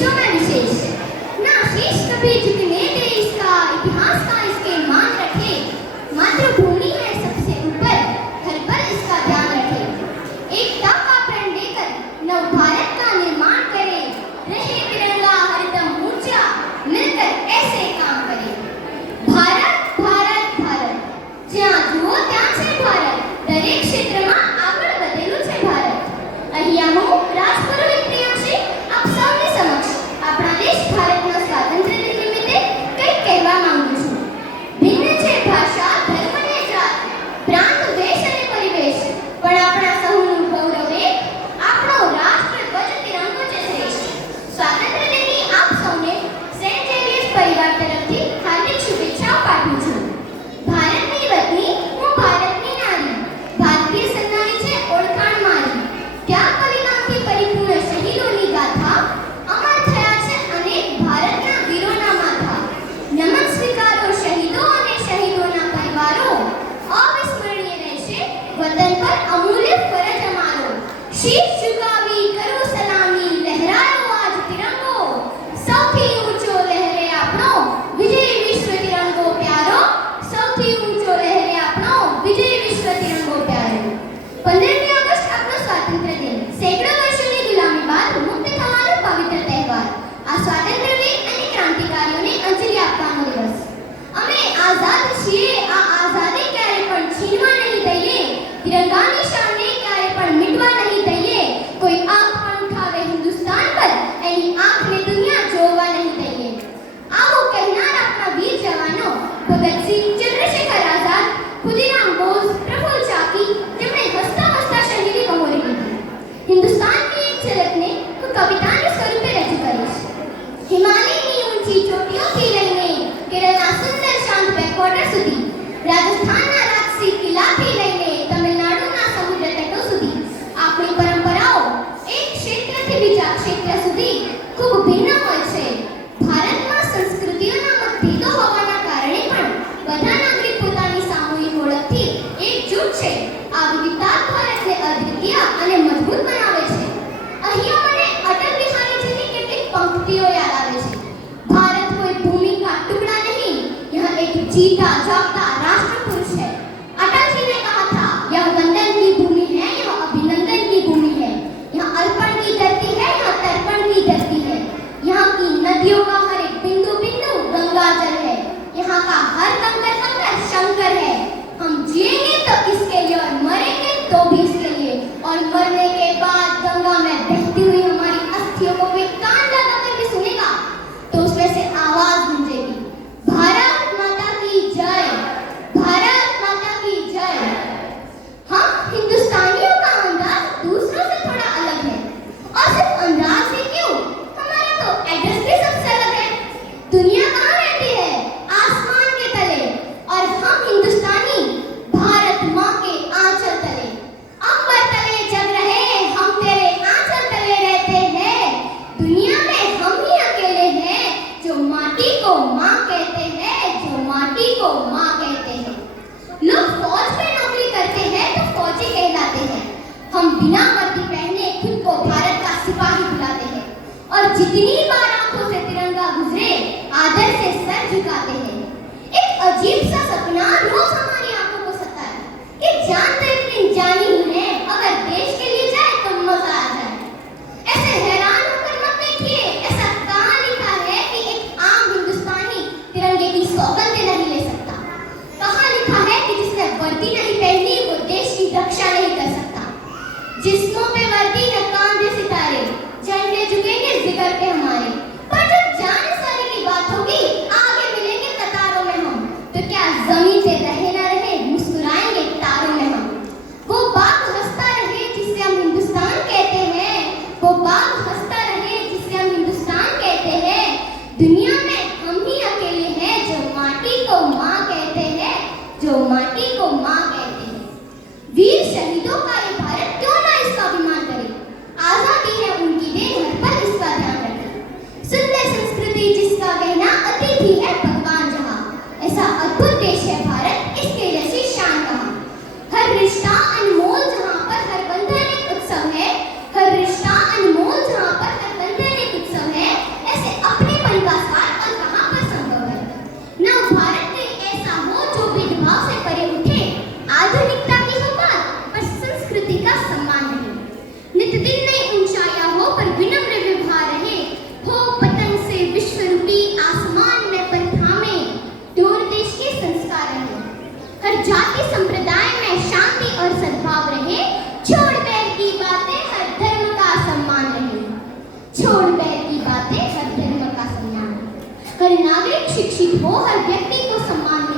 विश्व में विशेष, ना शीश कभी झुकने दे इसका, इतिहास का इसके मान रखे, मातृभूमि है सबसे ऊपर, हर पल इसका ध्यान रखे, एकता का प्रण लेकर नव भारत का निर्माण करे, रहे तिरंगा हरदम ऊंचा, मिलकर ऐसे काम करे। भारत भारत भारत, જ્યાં જુઓ ત્યાં છે ભારત, દરેક ક્ષેત્રમાં આગળ વધેલું છે ભારત। અહીંયા હું રાજપુરોહિત પ્રિયમશ્રી આપ સૌની સમક્ષ આપણા દેશ ભારતના સ્વાતંત્ર્ય દિન નિમિત્તે કંઈક કહેવા માંગુ છું। ભિન્ન છે ભાષા, ધર્મ ને જાત, પ્રાંત, વેશ અને પરિવેશ, પણ આપણા સૌનું ગૌરવ એક, આપણો રાષ્ટ્ર ધ્વજ તિરંગો છે શ્રેષ્ઠ। સ્વાતંત્ર્ય દિનની આપ સૌને સેન્ટ ઝેવિયર્સ પરિવાર તરફથી હાર્દિક શુભેચ્છાઓ પાઠવું છું। ભારતની વતની, હું ભારતની નારી, ભારતીય સન્માની છે ઓળખાણ મારી, ત્યાગ બલિદાનથી પરિપૂર્ણ શહીદોની ગાથા, અમર થયા છે અનેક ભારતના વીરોના માથા। નમન સ્વીકારો શહીદો અને શહીદોના પરિવારો, અવિસ્મરણીય રહેશે વતન પર અમૂલ્ય ફરજ અમારો। શીશ ઝુકાવી કરો સલામી, લહેરાયો આજ તિરંગો, સૌથી ઊંચો લહેરે આપણો વિજય વિશ્વ તિરંગો પ્યારો, સૌથી ઊંચો લહેરે આપણો વિજય વિશ્વ તિરંગો પ્યારો। 15મી ઓગસ્ટ આપણો સ્વાતંત્ર્ય દિન, સેંકડો વર્ષોની ગુલામી બાદ મુક્ત થવાનો પવિત્ર તહેવાર। આ સ્વાતંત્ર્ય વીર અને ક્રાંતિકારીઓને અંજલિ આપવાનો દિવસ। અમે આઝાદ છીએ, આ આઝાદી ક્યારે પણ છીનવા નહીં દઈએ, તિરંગાની શાનને ક્યારે પણ મિટવા નહીં દઈએ, કોઈ આંખ પણ ઉઠાવે હિન્દુસ્તાન પર, એની આંખને દુનિયા જોવા નહીં દઈએ। આવો કહેનાર આપણા વીર જવાનો ભગતસિંહ, ચંદ્રશેખર આઝાદ, ખુદીરામ બોઝ, પ્રફુલ્લ ચાકી, જેમણે હસતા હસતા શહીદી બહોરી દીધી। હિન્દુસ્તાનની એક ઝલકને હું કવિતાના સ્વરૂપે રજૂ કરીશ। હિમાલયની ઊંચી ચોટીઓથી લઈને કેરળના સુંદર શાંત બેકવોટર સુધી, રાજસ્થાનના રાજસી કિલ્લાથી લઈને તમિલનાડુના સમુદ્ર તટો સુધી, આપણી પરંપરાઓ એક ક્ષેત્રથી બીજા ક્ષેત્ર સુધી ખૂબ ભિન્ન હોય છે। ભારતમાં સંસ્કૃતિઓના મતભેદો હોવાના કારણે પણ બધા નાગરિક પોતાની સામૂહિક ઓળખથી એકજૂટ છે। આ વિવિધતા ભારતને અદ્વિતીય અને મજબૂત બનાવે છે। અહીંયા મને અટલ બિહારીજીની કેટલીક પંક્તિઓ યાદ આવે છે। ભારત કોઈ ભૂમિ का टुकड़ा नहीं, यह एक जीता जागता राष्ट्र पुरुष है। अटल जी ने कहा था, यह वंदन की भूमि है, यह अभिनंदन की भूमि है, यह अर्पण की धरती है, यह तर्पण की धरती है, यहाँ की नदियों का हर एक बिंदु बिंदु गंगा जल है, यहाँ का हर कंकर कंकर शंकर है। हम जिएंगे तो इसके लिए और मरेंगे तो भी इसके लिए, और मरने के बाद गंगा में बहती हुई हमारी अस्थियों को वे कान लगाकर भी सुनेगा तो उसमें से आवाज गूंजेगी, भारत माता की जय, भारत माता की जय। हम हिंदुस्तानियों का अंदाज दूसरों से थोड़ा अलग है, और सिर्फ अंदाज ही क्यों, हमारा तो एड्रेस भी सबसे अलग है। दुनिया कहाँ रहती है? आसमान के तले, और हम हिंदुस्तानी भारत माँ के आंचल तले। अंबर तले जग रहे, हम तेरे आंचल तले रहते हैं। दुनिया में हम ही अकेले हैं जो माटी को माँ कहते हैं, जो माटी को माँ कहते हैं। लोग फौज में नौकरी करते हैं तो फौजी कहलाते हैं, हम बिना वर्दी पहने खुद को भारत का सिपाही बुलाते हैं, और जितनी बार आंखों से तिरंगा गुजरे आदर से सर झुकाते हैं। एक अजीब सा सपना रोज हमारी आंखों को सताए कि जान तो एक दिन जानी ही है, अगर देश के लिए जाए तो मजा आ जाए। ऐसे हैरान होकर मत देखिए, ऐसा कहाँ लिखा है कि एक आम हिंदुस्तानी तिरंगे की सौगंधें नहीं ले सकता? कहाँ लिखा है कि जिसने वर्दी नहीं पहनी वो देश की रक्षा नहीं कर सकता? जिस्मों पे वर्दी न कांधे सितारे, झंडे झुकेंगे जिगर पे हमारे, पर जब जाने सारे की बात होगी आगे मिलेंगे कतारों में हम, तो क्या जमीन से रहे ना रहे मुस्कुराएंगे तारों में हम। वो बाग हंसता रहे जिसे हम हिंदुस्तान कहते हैं, वो बाग हंसता रहे जिसे हम हिंदुस्तान कहते हैं। दुनिया में हम ही अकेले हैं जो माटी को माँ कहते हैं, जो माटी को माँ कहते हैं। वीर शहीदों का ये भारत क्यों ना इसका अभिमान करे, आजादी है उनकी देन, हर पल इसका ध्यान रखे। नित दिन नई ऊंचाइयां हो पर विनम्र व्यवहार रहे, हो पतन से विश्व रूपी आसमान में पर थामे, दूर देश के संस्कार रहे, हर जाति संप्रदाय में शांति और सद्भाव रहे, छोड़ बैर की बातें हर धर्म का सम्मान रहे, छोड़ बैर की बातें हर धर्म का सम्मान, हर नागरिक शिक्षित हो, हर व्यक्ति को सम्मान